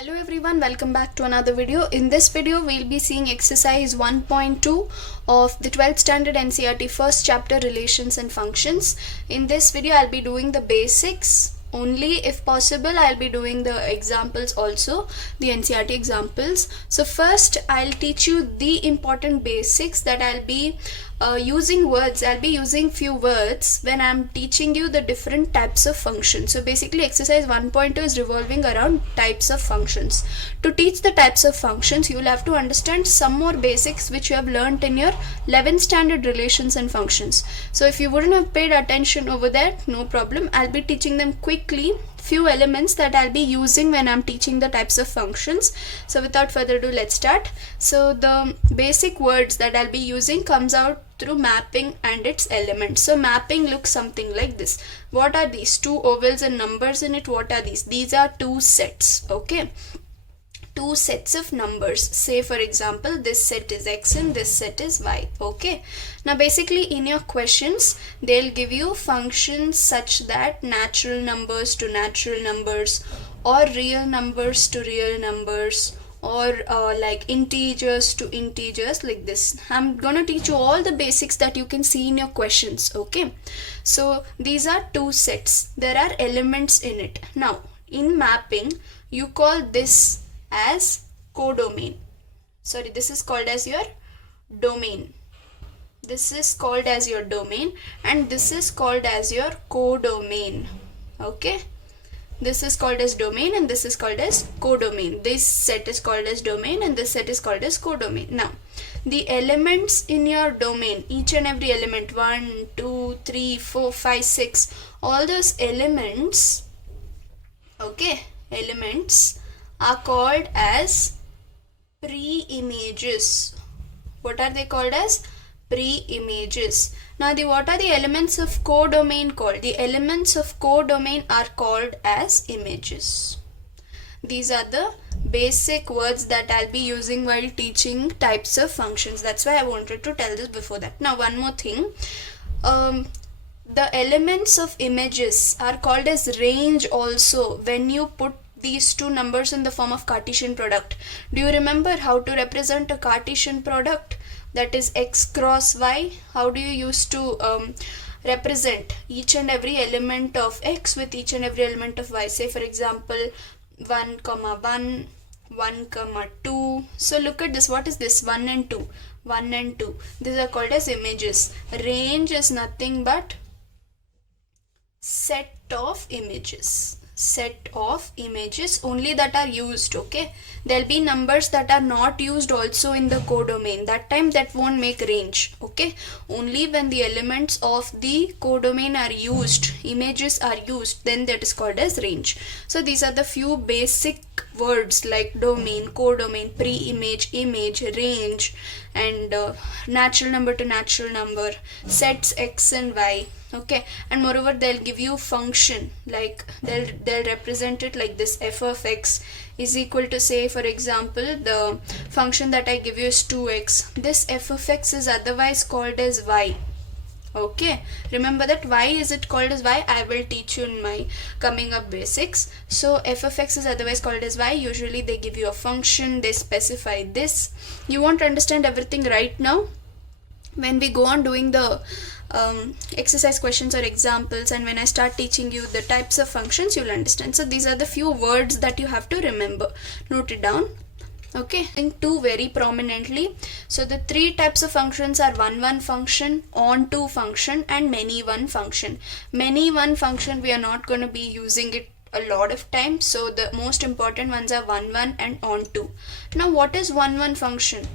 Hello everyone, welcome back to another video. In this video, we'll be seeing exercise 1.2 of the 12th standard NCERT first chapter relations and functions. In this video, I'll be doing the basics only. If possible, I'll be doing the examples also, the NCERT examples. So first, I'll teach you the important basics that I'll be using words. I'll be using few words when I'm teaching you the different types of functions. So basically exercise 1.2 is revolving around types of functions. To teach the types of functions, you will have to understand some more basics which you have learnt in your 11th standard relations and functions. So if you wouldn't have paid attention over there, no problem. I'll be teaching them quickly, few elements that I'll be using when I'm teaching the types of functions. So without further ado, let's start. So the basic words that I'll be using comes out through mapping and its elements. So mapping looks something like this. What are these? Two ovals and numbers in it. What are these? These are two sets. Okay, two sets of numbers. Say for example, this set is x and this set is y. Okay, now basically in your questions they'll give you functions such that natural numbers to natural numbers, or real numbers to real numbers, or like integers to integers, like this. I'm gonna teach you all the basics that you can see in your questions. Okay, so these are two sets. There are elements in it. Now in mapping, you call this as codomain. Sorry, this is called as your domain. This is called as your domain, and this is called as your codomain. Okay, this is called as domain and this is called as codomain. This set is called as domain and this set is called as codomain. Now the elements in your domain, each and every element, 1 2 3 4 5 6, all those elements, okay, elements are called as pre-images. What are they called as? Pre-images. Now what are the elements of codomain called? The elements of codomain are called as images. These are the basic words that I'll be using while teaching types of functions. That's why I wanted to tell this before that. Now one more thing. The elements of images are called as range also when you put these two numbers in the form of Cartesian product. Do you remember how to represent a Cartesian product? That is x cross y. How do you used to represent each and every element of x with each and every element of y? Say for example 1 comma 1, 1 comma 2. So look at this. What is this? 1 and 2. 1 and 2. These are called as images. Range is nothing but set of images. Set of images only that are used. Okay, there'll be numbers that are not used also in the codomain. That time that won't make range. Okay, only when the elements of the codomain are used, images are used, then that is called as range. So these are the few basic words like domain, codomain, pre-image, image, range, and natural number to natural number, sets x and y. Okay, and moreover they'll give you function, like they'll represent it like this. F of x is equal to, say for example, the function that I give you is 2x. This f of x is otherwise called as y. Okay, remember that. Why is it called as y? I will teach you in my coming up basics. So f of x is otherwise called as y. Usually they give you a function, they specify this. You won't understand everything right now. When we go on doing the exercise questions or examples, and when I start teaching you the types of functions, you'll understand. So these are the few words that you have to remember. Note it down. Okay, think two very prominently. So the three types of functions are one function, on-to function, and many-one function. Many-one function, we are not going to be using it a lot of time. So the most important ones are one and on-to. Now what is one function?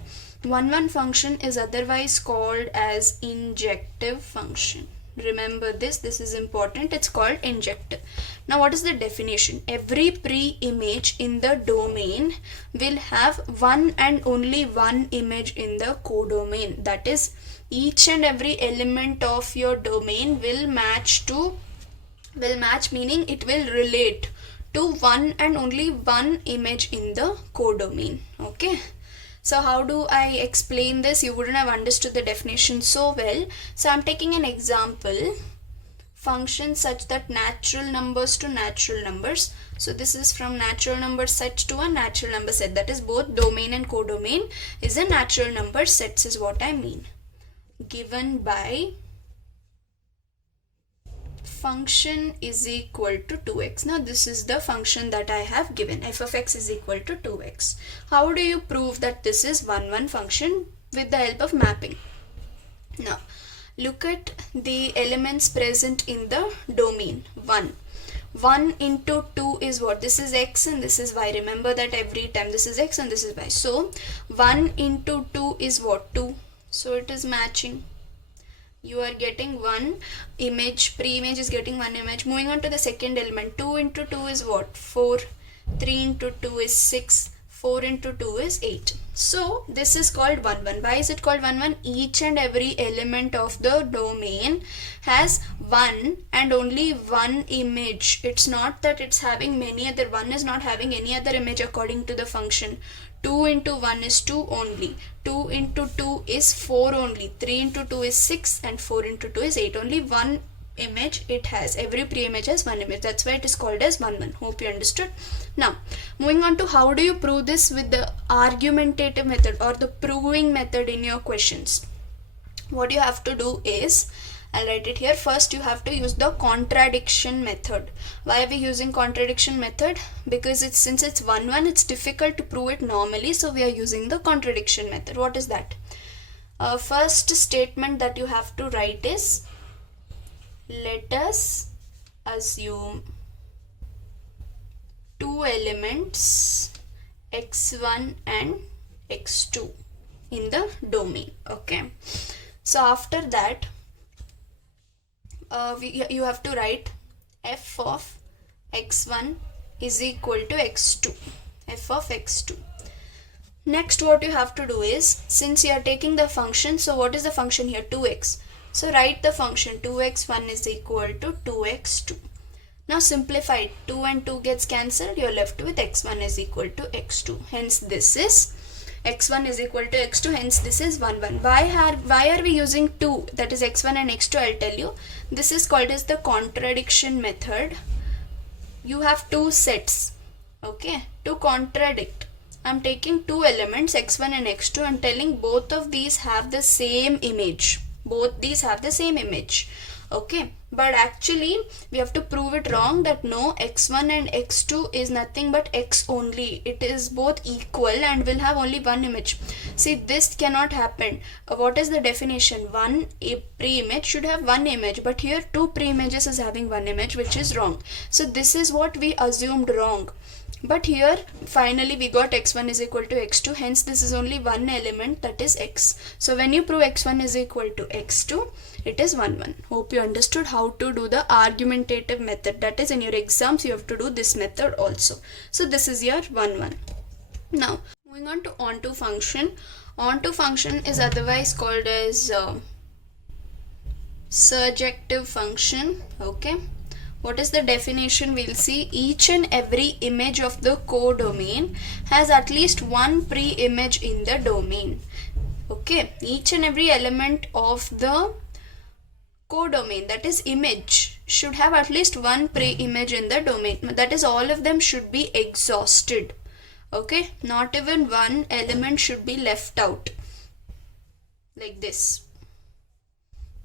One function is otherwise called as injective function. Remember this is important. It's called injective. Now what is the definition? Every pre-image in the domain will have one and only one image in the codomain. That is, each and every element of your domain will match, meaning it will relate to one and only one image in the codomain. Okay, so how do I explain this? You wouldn't have understood the definition so well. So I'm taking an example. function such that natural numbers to natural numbers. So this is from natural number set to a natural number set, that is both domain and codomain is a natural number sets is what I mean, given by function is equal to 2x. Now this is the function that I have given, f of x is equal to 2x. How do you prove that this is 1 function? With the help of mapping. Now look at the elements present in the domain. 1 into 2 is what? This is x and this is y. Remember that every time this is x and this is y. So 1 into 2 is what? 2. So it is matching. You are getting one image, pre-image is getting one image. Moving on to the second element, 2 into 2 is what? 4. 3 into 2 is 6. 4 into 2 is 8. So this is called 1. Why is it called 1? Each and every element of the domain has one and only one image. It's not that it's having many other. One is not having any other image according to the function. 2 into 1 is 2 only. 2 into 2 is 4 only. 3 into 2 is 6 and 4 into 2 is 8. Only one image it has. Every pre-image has one image. That's why it is called as 1. Hope you understood. Now moving on to how do you prove this with the argumentative method or the proving method in your questions. What you have to do is, I'll write it here. First you have to use the contradiction method. Why are we using contradiction method? Because since it's 1 it's difficult to prove it normally, so we are using the contradiction method. What is that? First statement that you have to write is, let us assume two elements x1 and x2 in the domain. Okay, so after that you have to write f of x1 is equal to x2, f of x2. Next what you have to do is, since you are taking the function, so what is the function here? 2x. So write the function 2x1 is equal to 2x2. Now simplify it. 2 and 2 gets cancelled. You are left with x1 is equal to x2. Hence this is x1 is equal to x2. Hence this is 1. Why are we using 2? That is x1 and x2. I'll tell you. This is called as the contradiction method. You have two sets. Okay. To contradict, I'm taking two elements x1 and x2 and telling both of these have the same image. Both these have the same image. Okay, but actually we have to prove it wrong, that no, x1 and x2 is nothing but x only. It is both equal and will have only one image. See, this cannot happen. What is the definition? One pre-image should have one image, but here two pre-images is having one image, which is wrong. So this is what we assumed wrong. But here finally we got x1 is equal to x2, hence this is only one element, that is x. So when you prove x1 is equal to x2, it is 1. Hope you understood how to do the argumentative method. That is, in your exams you have to do this method also. So this is your 1. Now moving on to onto function. Onto function is otherwise called as surjective function. Okay. What is the definition? We'll see. Each and every image of the codomain has at least one pre-image in the domain. Okay, each and every element of the codomain, that is image, should have at least one pre-image in the domain. That is, all of them should be exhausted. Okay, not even one element should be left out. Like this.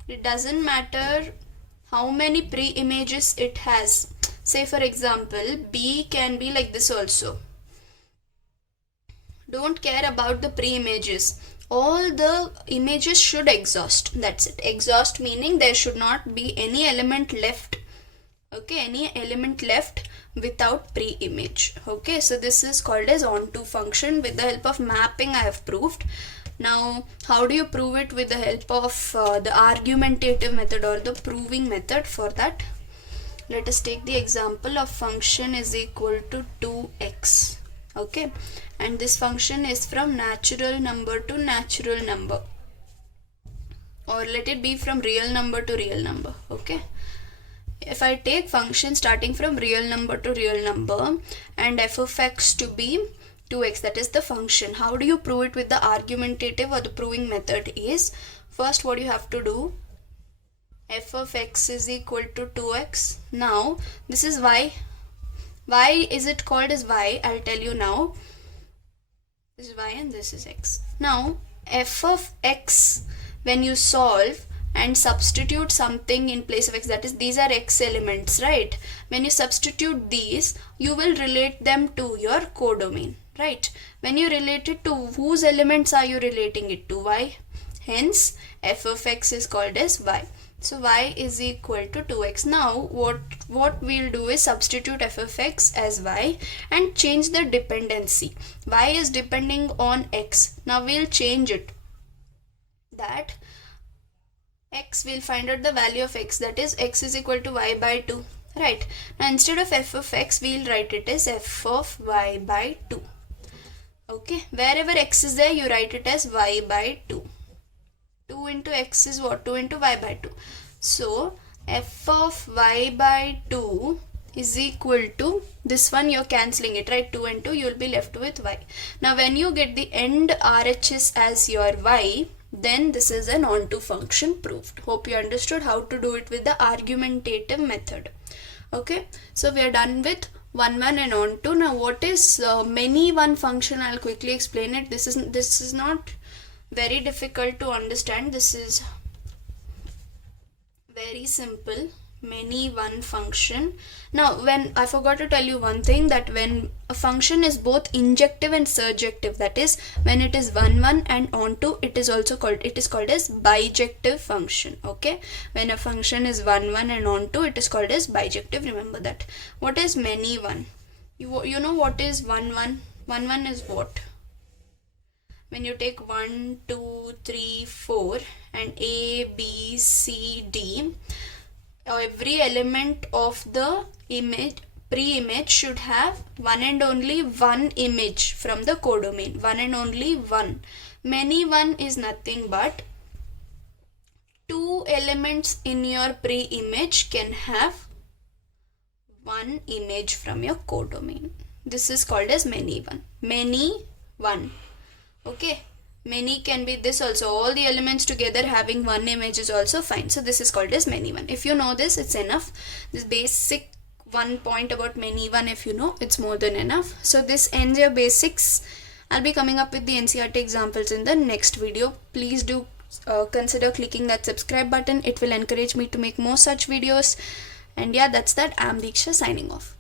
It doesn't matter how many pre-images it has. Say for example, B can be like this also. Don't care about the pre-images. All the images should exhaust. That's it. Exhaust meaning there should not be any element left. Okay, any element left without pre-image. Okay, so this is called as onto function. With the help of mapping I have proved. Now, how do you prove it? With the help of the argumentative method or the proving method. For that, let us take the example of function is equal to 2x. Okay, and this function is from natural number to natural number, or let it be from real number to real number. Okay, if I take function starting from real number to real number and f of x to be 2x, that is the function. How do you prove it with the argumentative or the proving method? Is first what you have to do, f of x is equal to 2x. Now this is y. Why is it called as y? I'll tell you now. This is y and this is x. Now f of x, when you solve and substitute something in place of x, that is these are x elements, right? When you substitute these, you will relate them to your codomain, right? When you relate it to whose elements are you relating it to? Y. Hence f of x is called as y. So y is equal to 2x. Now what we'll do is substitute f of x as y and change the dependency. Y is depending on x. Now we'll change it. That x, will find out the value of x, that is x is equal to y by 2, right? Now instead of f of x, we'll write it as f of y by 2. Okay, wherever x is there, you write it as y by 2. 2 into x is what? 2 into y by 2. So f of y by 2 is equal to, this one you're cancelling it, right? 2 and 2, you'll be left with y. Now when you get the end RHS as your y, then this is an onto function proved. Hope you understood how to do it with the argumentative method. Okay, so we are done with 1 1 and onto. Now what is many one function? I'll quickly explain it. This is not very difficult to understand. This is very simple. Many one function. Now when I forgot to tell you one thing, that when a function is both injective and surjective, that is when it is 1 1 and onto, it is called as bijective function. Okay, when a function is 1 1 and onto, it is called as bijective. Remember that. What is many one? You know what is 1 1? 1 1 is what? When you take 1 2 3 4 and a b c d, every element of the image, pre-image, should have one and only one image from the codomain. One and only one. Many one is nothing but 2 elements in your pre-image can have one image from your codomain. This is called as many one. Many one. Okay. Many can be this also. All the elements together having one image is also fine. So this is called as many one. If you know this, it's enough. This basic one point about many one, if you know, it's more than enough. So this ends your basics. I'll be coming up with the NCERT examples in the next video. Please do consider clicking that subscribe button. It will encourage me to make more such videos. And yeah, that's that. I'm Deeksha signing off.